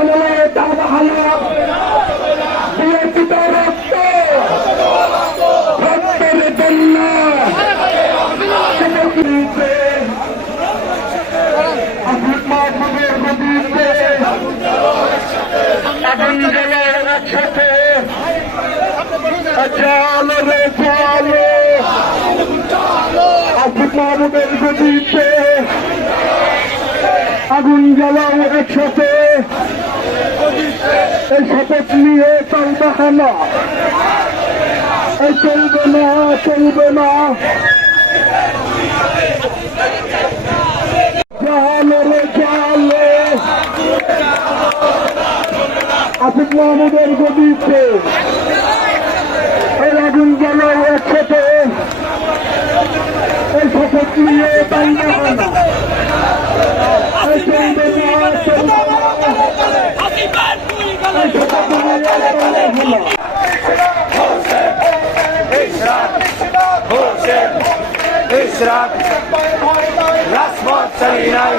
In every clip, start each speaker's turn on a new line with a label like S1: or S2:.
S1: মন্ত্রণালয়ে দাবা হালা বিরোচিত রক্ত। রক্তের জন্য। চালো রে চালো মাহমুদের আগুন জ্বালাও একসাথে। শপথ নিয়ে চলবে না চলবে না চলবে না জালো জালো মাহমুদের গদিতে এই শপথ নিয়ে চলবে না এই চলবে না চলবে না এই শপথ
S2: ইশরাক রাজপথ চালিয়ে নাই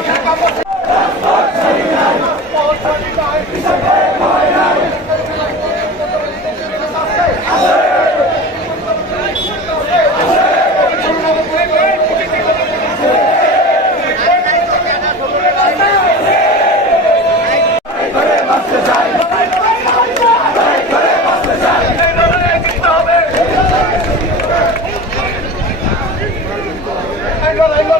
S2: venga, venga.